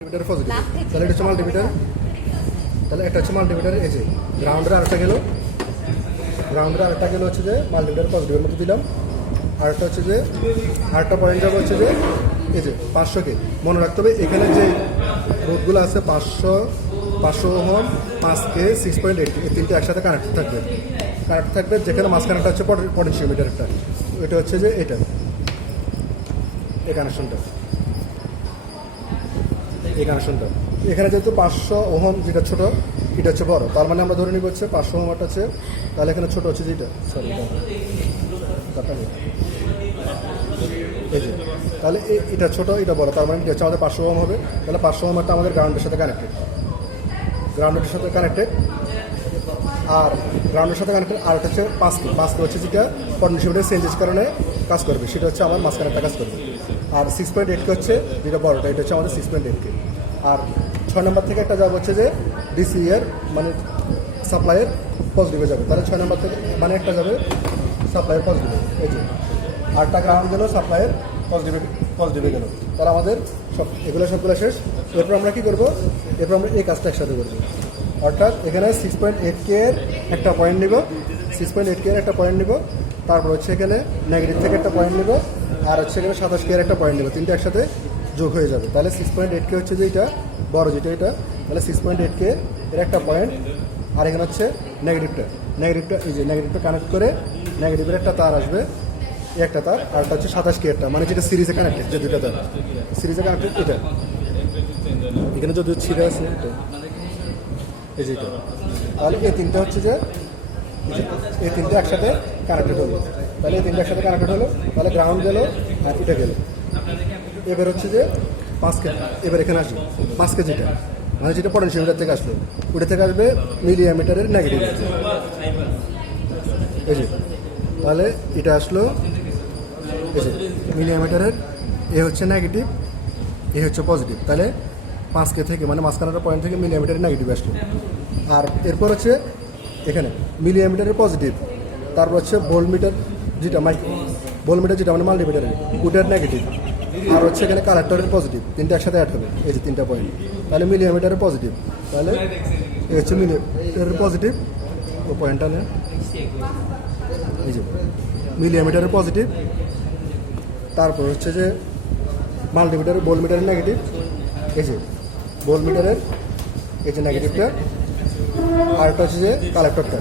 Multimeter positive, তাহলে এটা হচ্ছে মাল্টিমিটার। তাহলে এটা হচ্ছে মাল্টিমিটার, এই যে গ্রাউন্ডের আরেকটা গেল, গ্রাউন্ডের আরেকটা গেল হচ্ছে যে মাল্টিমিটার পজিটিভের মধ্যে দিলাম। আরেকটা হচ্ছে যে আরেকটা পয়েন্ট যাবে হচ্ছে যে এই যে 500 কে মনে রাখতে হবে। এখানে যে রোডগুলো আছে 500 ওহম, 5K, 6.8, এই তিনটে একসাথে কানেক্ট থাকবে। যেখানে মাঝখানেটা হচ্ছে পটেনশিওমিটারটা, এটা হচ্ছে যে এটা এই কানেকশনটা, এখানে যেহেতু 500 ওহম যেটা ছোট, এটা হচ্ছে বড়, তার মানে আমরা ধরে নিব হচ্ছে 500 ওহম আছে, তাহলে এখানে ছোট হচ্ছে যেটা, সরি এই যে, তাহলে এটা ছোট এটা বড়, তার মানে হচ্ছে আমাদের 500 ওহম হবে। তাহলে 500 ওহমটা আমাদের গ্রাউন্ডের সাথে কানেক্টেড, আর গ্রাউন্ডের সাথে কানেক্টেড। আর এটা হচ্ছে 5K হচ্ছে যেটা পটেনশিওমিটার চেঞ্জের কারণে কাজ করবে, সেটা হচ্ছে আমার মাঝখানেরটা কাজ করবে। আর 6.8K হচ্ছে যেটা বড়টা, এটা হচ্ছে আমাদের 6.8K। আর 6 নম্বর থেকে একটা যাবে হচ্ছে যে ডিসি এর মানে সাপ্লাইয়ের পজিটিভে যাবে, তাহলে 6 নম্বর থেকে মানে একটা যাবে সাপ্লাইয়ের পজিটিভে, এই যে আরটা গ্রাউন্ড গেল সাপ্লাইয়ের পজিটিভে গেল। তাহলে আমাদের সবগুলো শেষ। এরপর আমরা কী করবো, এরপর আমরা এই কাজটা একসাথে করবো। অর্থাৎ এখানে 6.8K এর একটা পয়েন্ট নিব, 6.8K এর একটা পয়েন্ট নিব, তারপর হচ্ছে এখানে নেগেটিভ থেকে একটা পয়েন্ট নিব, আর হচ্ছে এখানে 27K এর একটা পয়েন্ট নিব, তিনটে একসাথে যোগ হয়ে যাবে। তাহলে 6.8K হচ্ছে যে এটা বড় যেটা, এটা তাহলে 6.8K এর একটা পয়েন্ট। আর এখানে হচ্ছে নেগেটিভটা, এই যে নেগেটিভটা কানেক্ট করে নেগেটিভের একটা তার আসবে, একটা তার, আর একটা হচ্ছে 27K এরটা, মানে যেটা সিরিজে কানেক্টেড, যে দুটো তার সিরিজে কানেক্টেড, এটা এখানে যদি ছিঁড়ে আছে এটা, এই যে এটা, তাহলে এই তিনটা হচ্ছে যে এই তিনটে একসাথে কানেক্টেড হলো। তাহলে এই তিনটে একসাথে কানেক্টেড হলো, তাহলে গ্রাউন্ড গেল আর এটা গেল। এবার হচ্ছে যে 5K, এবার এখানে আসবে 5K যেটা মানে যেটা পটেনশিওমিটার থেকে আসলো, ওটা থেকে আসবে মিলিঅ্যামিটারের নেগেটিভ, এই যে তাহলে এটা আসলো, এই যে মিলিঅ্যামিটারের এ হচ্ছে নেগেটিভ, এ হচ্ছে পজিটিভ। তাহলে 5K থেকে মানে মাঝখানের পয়েন্ট থেকে মিলিঅ্যামিটারের নেগেটিভ আসলো। আর এরপর হচ্ছে এখানে মিলিঅ্যামিটারের পজিটিভ, তারপর হচ্ছে ভোল্টমিটার যেটা ভোল্টমিটার যেটা মানে মাল্টিমিটারের, ওটার নেগেটিভ, আর হচ্ছে এখানে কালেক্টরের পজিটিভ, তিনটা একসাথে অ্যাড হবে, এই যে তিনটা পয়েন্ট। তাহলে মিলিঅ্যামিটারের পজিটিভ, তাহলে এই হচ্ছে মিলিঅ্যামিটারের পজিটিভ, ও পয়েন্টটা নেই, এই যে মিলিঅ্যামিটারের পজিটিভ, তারপর হচ্ছে যে মাল্টিমিটারের ভোল্টমিটারের নেগেটিভ, এই যে ভোল্টমিটারের এই যে নেগেটিভটা, আর একটা হচ্ছে যে কালেক্টরটা,